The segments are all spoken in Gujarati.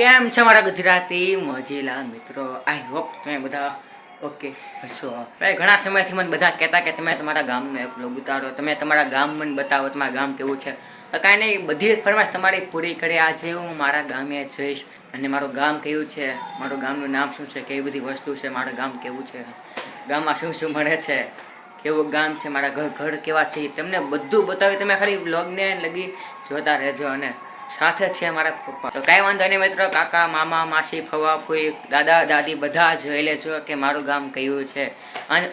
કેમ છે મારા ગુજરાતી મોજીલા મિત્રો? આઈ હોપ તમે બધા ઓકે હશો. ભાઈ ઘણા સમયથી મને બધા કહેતા કે તમે તમારા ગામનો એક બ્લોગ ઉતારો, તમે તમારા ગામ મને બતાવો, તમારા ગામ કેવું છે. કાંઈ નહીં, બધી ફરમાઈશ તમારી પૂરી કરી. આજે હું મારા ગામે જઈશ અને મારું ગામ કેવું છે, મારું ગામનું નામ શું છે, કેવી બધી વસ્તુ છે, મારું ગામ કેવું છે, ગામમાં શું શું મળે છે, કેવું ગામ છે, મારા ઘર કેવા છે, તમને બધું બતાવ્યું. તમે ખાલી બ્લોગને લગી જોતા રહેજો. અને સાથે છે મારા પપ્પા. તો કાંઈ વાંધો નહીં મિત્રો, કાકા મામા માસી ફવા ફૂઈ દાદા દાદી બધા જોઈ લેજો કે મારું ગામ કયું છે.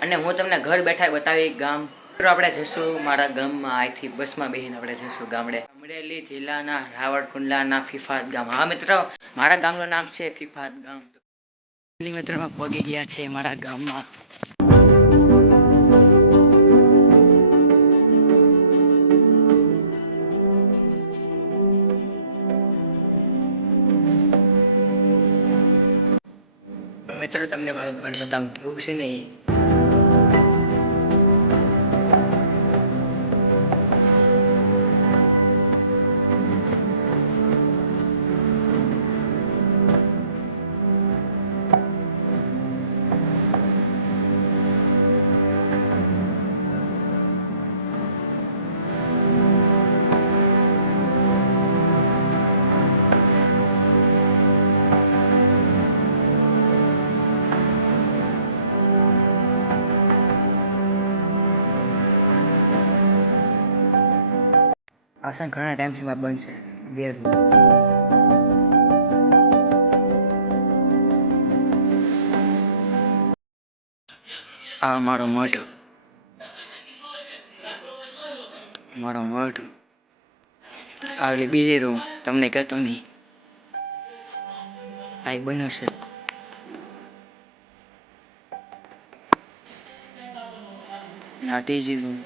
અને હું તમને ઘર બેઠા બતાવી ગામ. મિત્રો આપણે જઈશું મારા ગામમાં, અહીંથી બસમાં બેસીને આપણે જઈશું ગામડે. અમરેલી જિલ્લાના રાવળકુંડલાના ફિફાત ગામ. હા મિત્રો, મારા ગામનું નામ છે ફિફાત ગામ. મિત્રોમાં પગી ગયા છે મારા ગામમાં. મિત્રો તમને મારું ઘર બતાવું કેવું છે નહીં. આસન ઘણા ટાઈમથી બનશે. બે આ મારો મઠ, આગળ બીજી રૂમ તમને કહેતો નહીં, આ બનશે. આ ત્રીજી રૂમ.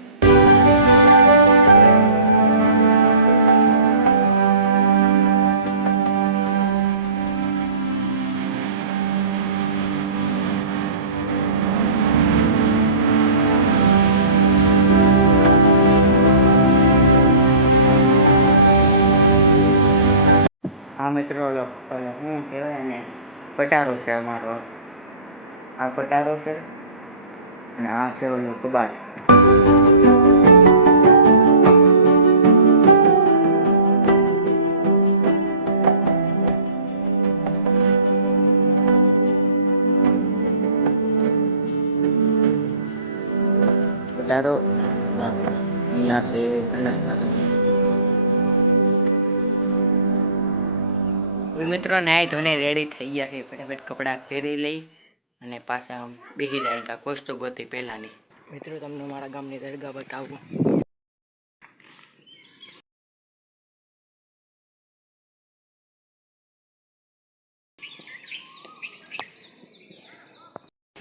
આ મિત્રો શું કહેવાય ને, પટારો છે અમારો. આ પટારો છે અને આ છે ઓલો કબાટ. પટારો અહીંયા છે. મિત્રો નાહી ધોને રેડી થઈ ગયા છે. ફટાફટ કપડાં પહેરી લઈ અને પાછા બેસી જાય ત્યાં કોસ્તો ગોતી પહેલાંની. મિત્રો તમને મારા ગામની દરગાહ બતાવું.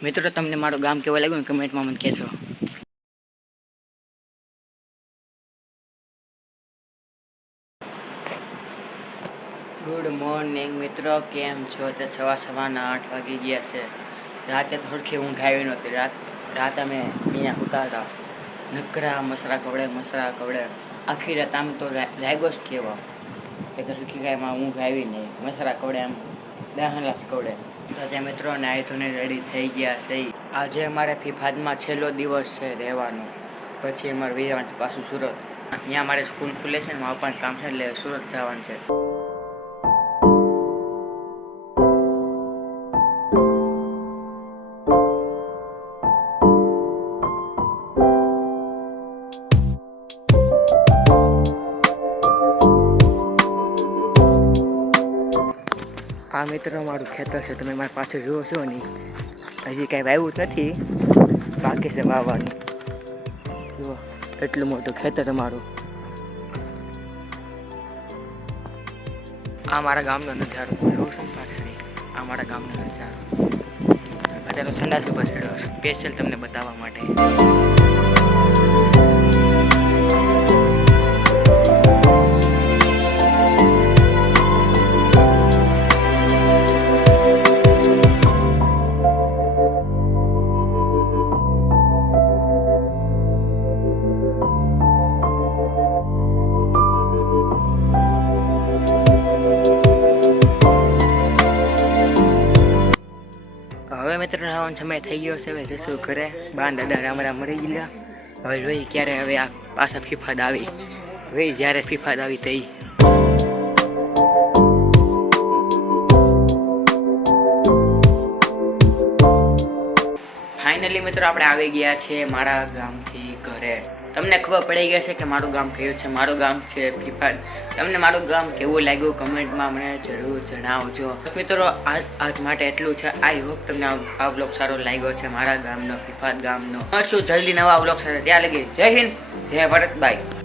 મિત્રો તમને મારું ગામ કેવું લાગ્યું કમેન્ટમાં મને કહેજો. ગુડ મોર્નિંગ મિત્રો, કેમ છો? તે સવારના 8 વાગી ગયા છે. રાતે થોડકી ઊંઘ આવી નહોતી. રાત અમે અહીંયા સૂતા હતા. નકરા મસરા કવડે આખી રાત આમ તો લાગ્યો જ કેવો એક સરખી કાંઈમાં ઊંઘ આવી નહીં. મસરા કવડે આમ દહલા કવડે. તો જે મિત્રો નાહી ધોઈને રેડી થઈ ગયા છે. આજે અમારે ફિફાદમાં છેલ્લો દિવસ છે રહેવાનો. પછી અમારે જવાનું પાછું સુરત. અહીંયા અમારે સ્કૂલ ખુલે છે ને, મારા પણ કામ છે એટલે સુરત જવાનું છે. આ મિત્ર મારું ખેતર છે, તમે મારી પાછળ જુઓ છો ને. હજી કાંઈ વાવ્યું નથી, બાકી છે વાવવાનું. જુઓ એટલું મોટું ખેતર અમારું. આ મારા ગામનો નજારો જોઉં છું પાછળ. આ મારા ગામનો નજારો. અત્યારે સંડાસ ઉપર ચડ્યો સ્પેશિયલ તમને બતાવવા માટે. મિત્રો આવવાનો સમય થઈ ગયો છે. હવે જશું ઘરે. બા દાદા રામરા મરી ગયા. હવે જોઈ ક્યારે હવે આ પાછા ફિફાદ આવી. હવે જ્યારે ફિફાદ આવી તઈ ફાઇનલી મિત્રો આપણે આવી ગયા છીએ મારા ગામથી ઘરે. તમને ખબર પડી ગઈ છે કે મારું ગામ કયું છે. મારું ગામ છે ફિફાદ. તમને મારું ગામ કેવું લાગ્યું કમેન્ટમાં મને જરૂર જણાવજો. મિત્રો આજ માટે એટલું છે. આઈ હોપ તમને આ વ્લોગ સારો લાગ્યો છે મારા ગામનો ફિફાદ ગામનો. મળશું જલ્દી નવા વ્લોગ સાથે. ત્યાં લગી જય હિન્દ જય ભારત. બાય.